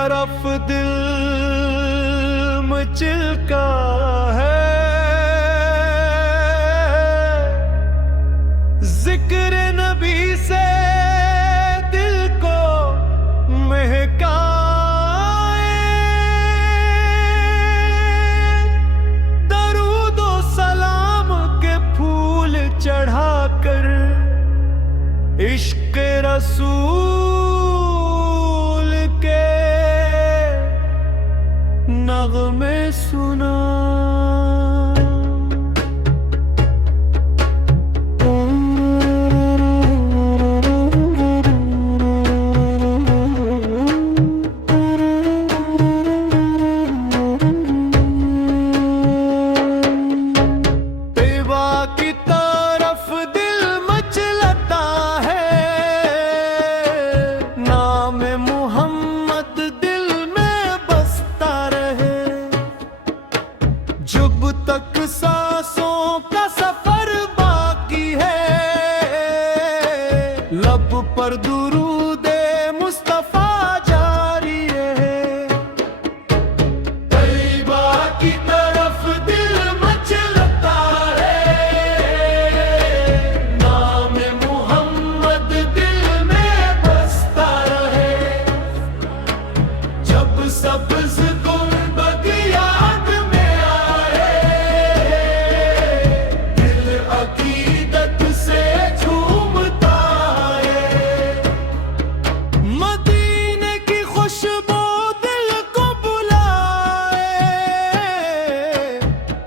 तरफ दिल मचलका है, जिक्र नबी से दिल को महकाए, दरूद व सलाम के फूल चढ़ाकर इश्क रसूल के नगमे सुना। तैबा की तरफ दिल मचलता है, नाम मुहम्मद दिल में बसता रहे, जब तक सांसों का सफर बाकी है, लब पर दुरूदे मुस्तफा जारी रहे। तैबा की तरफ दिल मचलता है, नाम मुहम्मद दिल में बसता रहे, जब सब्ज़ गुंबद याद में आए, दिल अकीदत से झूमता है। मदीने की खुशबू दिल को बुलाए,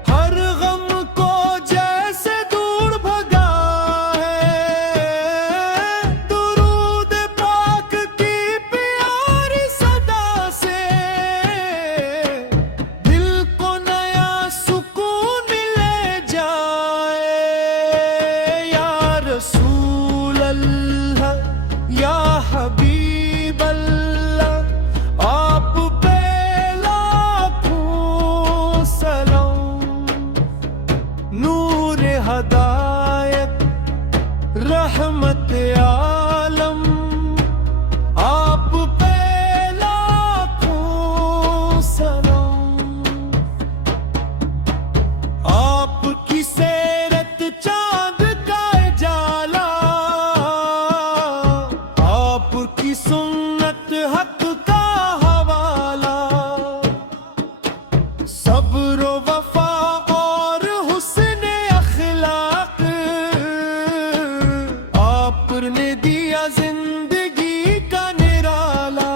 हर गम को जैसे दूर भगाए, दुरूद पाक की प्यारी सदा से दिल को नया सुकून मिले जाए। या रसूल अल्लाह, या हबीब अल्लाह, आप पे लाखों सलाम। नूर हदायत रहमत आलम, आप पे लाखों सलाम। आपकी सेरत चांद का जाला, आपकी सुन्नत हक का हवाला, सब्र वफा और हुस्न अखलाक, आपने दिया जिंदगी का निराला।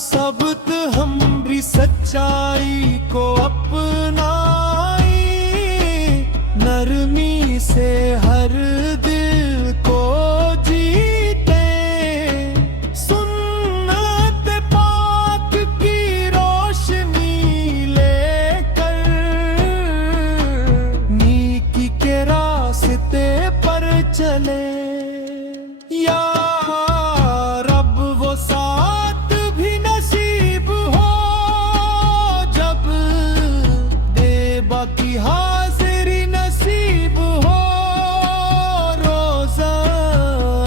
सबत हम भी सच्चाई को अपनाई, नरमी से हर दिल को जीते, सुन्नत पाक की रोशनी लेकर, नीकी के रास्ते पर चले। या रब वो साथ भी नसीब हो, जब देबा की हाजिरी नसीब हो, रोज़ा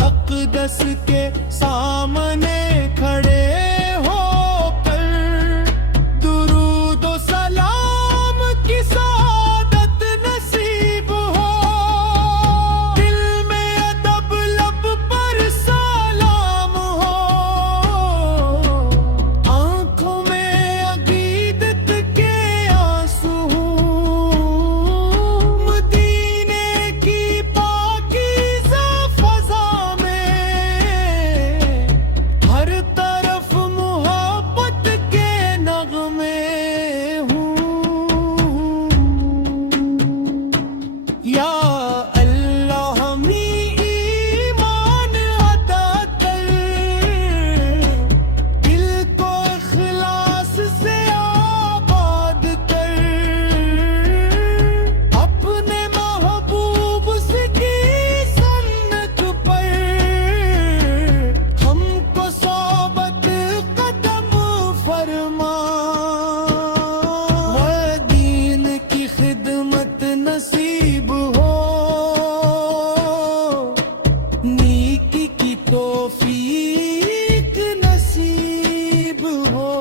अक़दस के सामने खड़े होकर, दुरूद व सलाम की सादत नसीब हो, दिल में अदब लब पर सलाम हो, आंखों में अकीदत के आंसू हो, मदीने की पाकीज़ा फ़ज़ा में हर तरफ मोहब्बत के नगमे हूँ। या अल्लाह हमें ईमान अता कर, दिल को इखलास से आबाद कर, अपने महबूब की सन्नत पर हमको सोबत कदम फरमा। वह दीन की खिदमत नसीब हो, नीकी की तौफीक नसीब हो।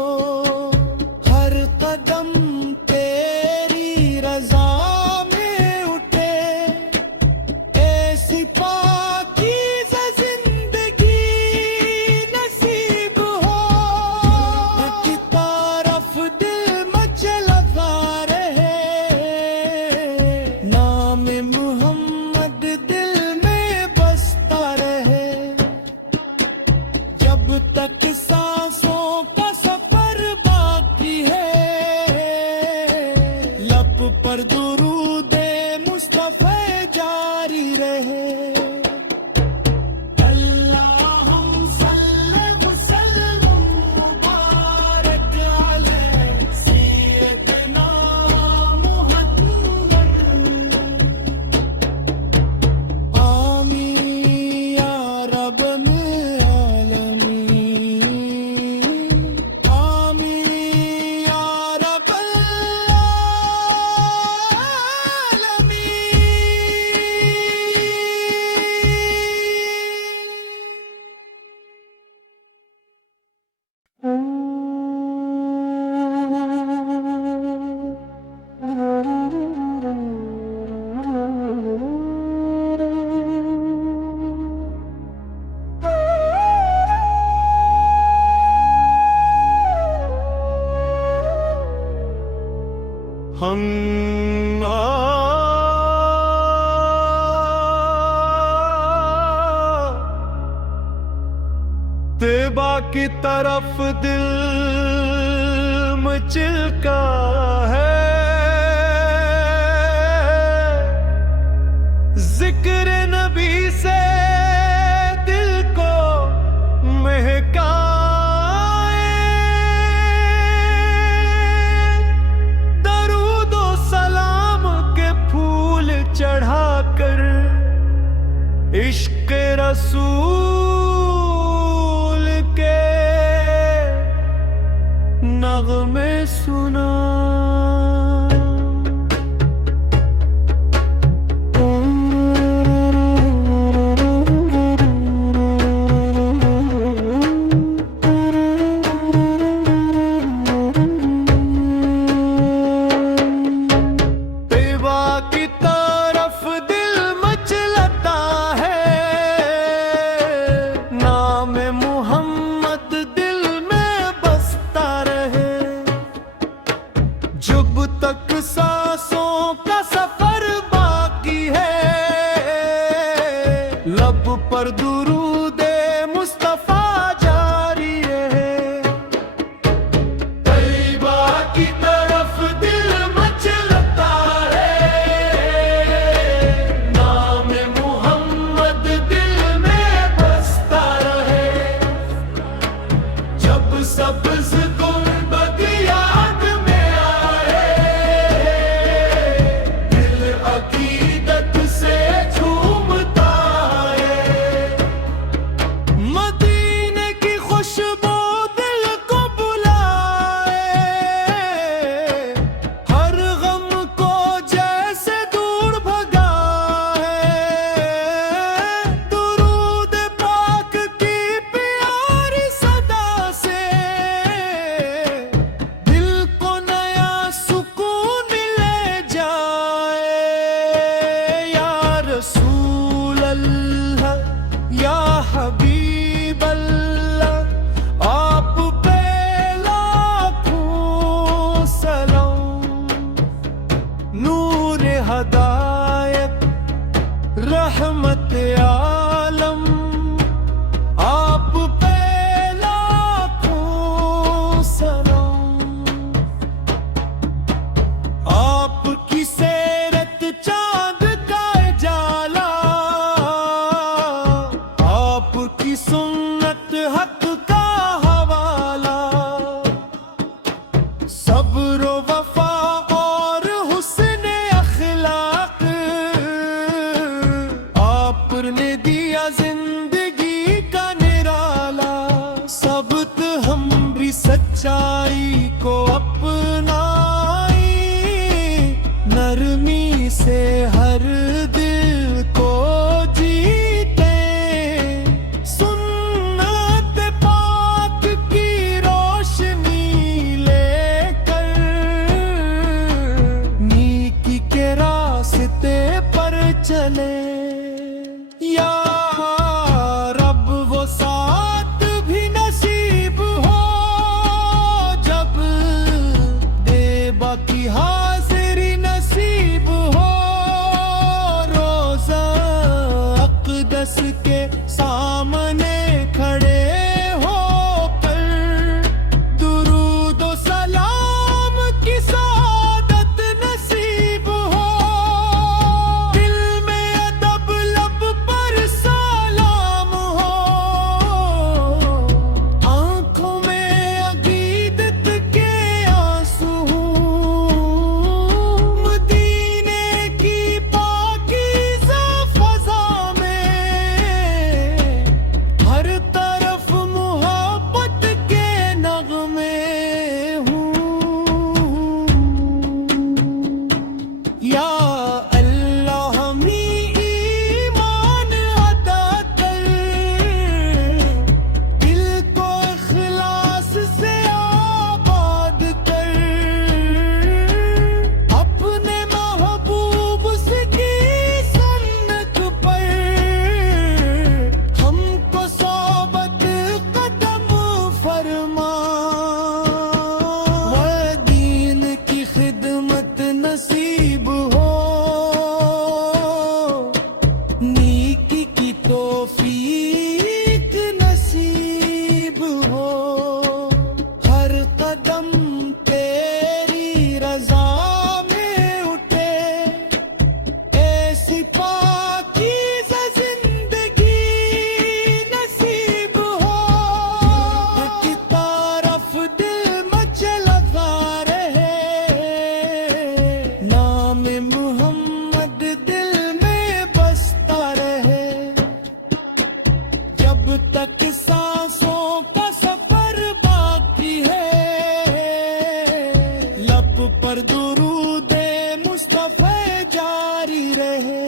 हम तेबा की तरफ दिल मचलका है, जिक्र नबी से दिल को महकाए, दरूद व सलाम के फूल चढ़ाकर इश्क रसूल के नगमे सुना। तेबा की तरफ दिल मचलता है, नाम मुहम्मद दिल में बसता रहे, जब तक सांसों का सफर बाकी है, लब पर दुरूदे मुस्तफा जारी रहे। तैयबा की तरफ दिल मचलता है, नाम मुहम्मद दिल में बसता रहे, जब सब्ज़ गुंबद याद में आए, दिल अकीदत से झूमता है। मदीने की खुशबू दिल को बुलाए, हर गम को जैसे दूर भगाए, दुरूद पाक की प्यारी सदा से दिल को नया सुकून ले जाए। या रसूल अल्लाह, या हबीब अल्लाह, आप पे लाखों सलाम। नूर हदायत रहमत आलम, आप पे लाखों सलाम। आपकी सेरत चांद का जाला, आपकी सुन्नत हक का हवाला, सब्र वफा और हुस्न अखलाक, आपने दिया जिंदगी का निराला। सबत हम भी सच्चाई को अपनाई, नरमी से हर दिल को जीते, सुन्नत पाक की रोशनी लेकर, नीकी के रास्ते पर चले। या रब वो साथ भी नसीब हो, जब कदम तेरी रजा में उठे, ऐसी पाकीज़ा जिंदगी नसीब हो कि तरफ दिल मचलता रहे, नाम मोहम्मद दिल में बसता रहे। जब तक सांसों का सफर बाकी है, लब पर दुरूद मुस्तफा जारी रहे।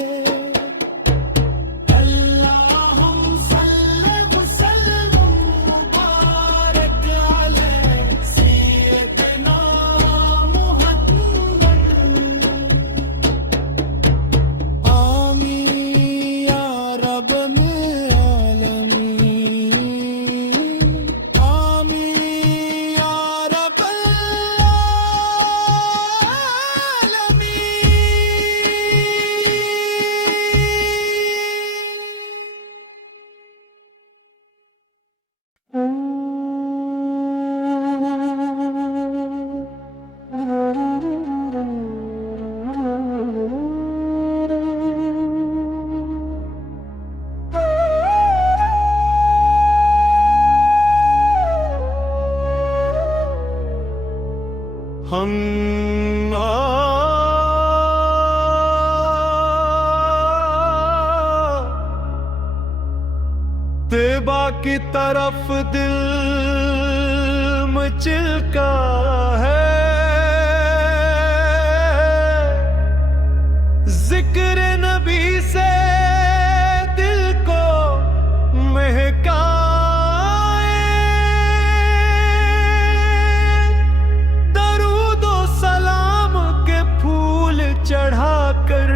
अल्लाहुम्मा सल्ली व सल्लिम मुबारक अलैहि सय्यदना मुहम्मद। आमीन या रब्बल आलमीन, आमीन या रब्बल हम तैबा की तरफ दिल मचलका है, जिक्र नबी से दिल को महकाए, दरूद व सलाम के फूल चढ़ाकर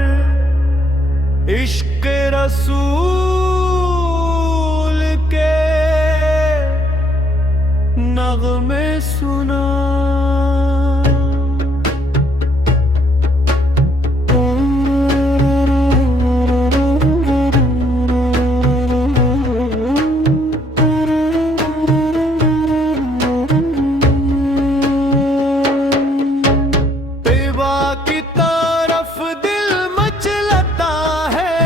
इश्क रसूल के नगमे सुना। तैबा की तरफ दिल मचलता है,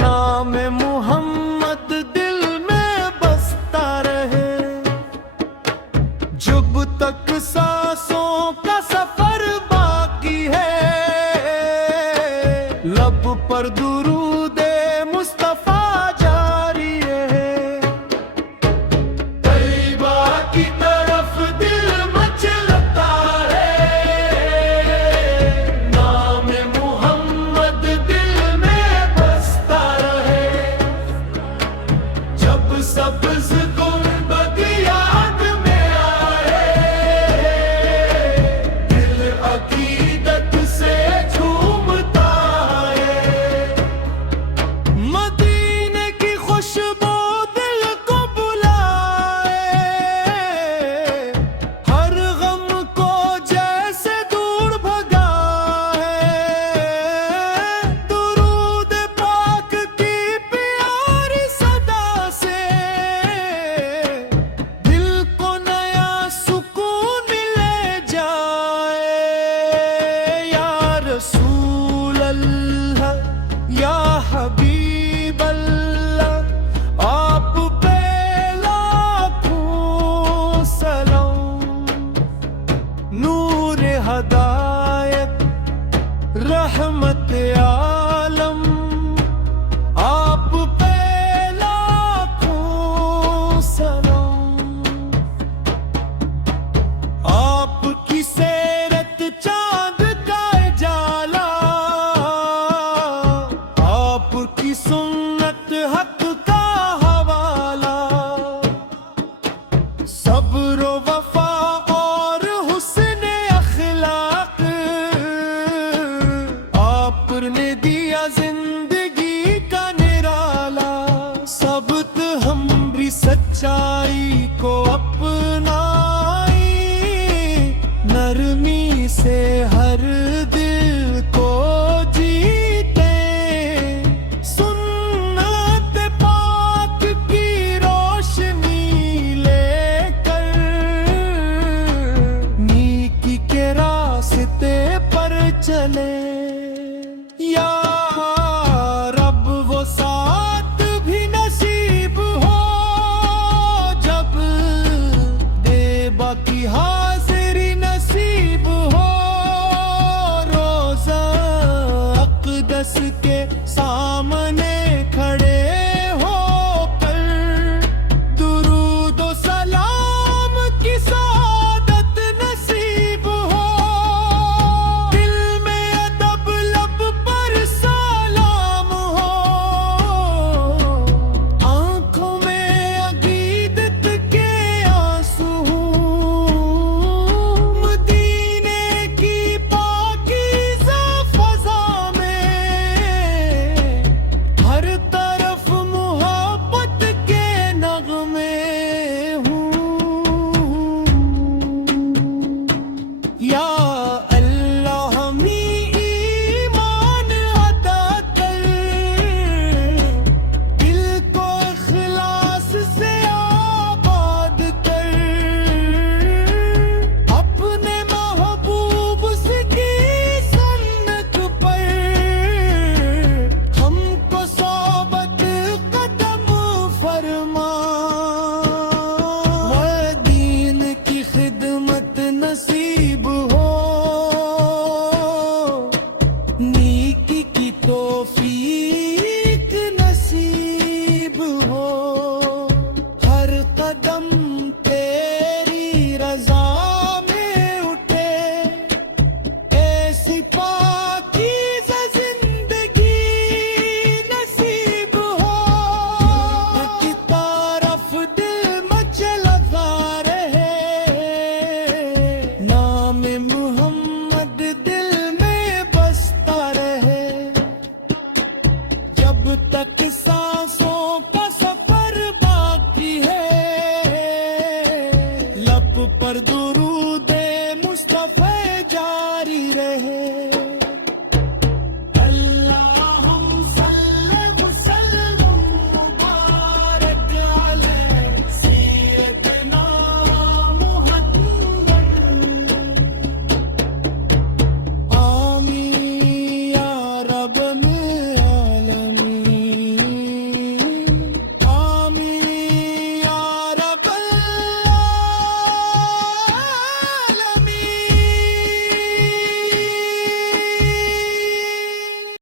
नाम मोहम्मद दिल में बसता रहे। जब तक सांसों का सफर बाकी है, लब पर दुरूद मुस्तफा जारी है। तैबा की तरफ दिल मचलता है, नाम मोहम्मद दिल में बसता रहे। जब सब्ज़ गुंबद याद में आए, दिल अकीदत से झूमता है। मदीने की खुशबू दिल को बुलाए, हर गम को जैसे दूर भगाए। दुरूद पाक की प्यारी सदा से दिल को नया सुकून मिले जाए। या रसूल अल्लाह, या हबीब अल्लाह, आप पे लाखों सलाम। नूर हदायत, रहमत आलम, आप पे लाखों सलाम। आपकी सेरत चांद का जाला, आपकी सुन्नत हक का हवाला। सब्र वफा और हुस्न अखलाक, आपने दिया जिंदगी का निराला। सबत हम भी सच्चाई को अपनाई, नरमी से हर दिल को जीते। सुन्नत पाक की रोशनी लेकर की हाजिरी नसीब हो, रोज़ा अक़दस के सामने खड़े हो कर, दुरूद व सलाम की सादत नसीब हो, दिल में अदब लब पर सलाम हो, आंखों में अकीदत के आंसू, मदीने की पाकीज़ा फ़ज़ा में हर तरफ मोहब्बत के नगमे हूँ। या अल्लाह हमें ईमान अता कर, दिल को इखलास से आबाद कर, अपने महबूब से की सन्नत पर हमको सोबत कदम फरमा, वह दीन की खिदमत नसीब हो, नीकी की तौफीक नसीब हो, हर कदम तेरी रजा में उठे, ऐसी पाकीज़ा जिंदगी नसीब हो, की तरफ दिल मचलता रहे, नाम मुहम्मद दिल में बसता रहे, जब तक सांसों का सफर बाकी है, लब पर दुरूद मुस्तफ़ा जारी रहे।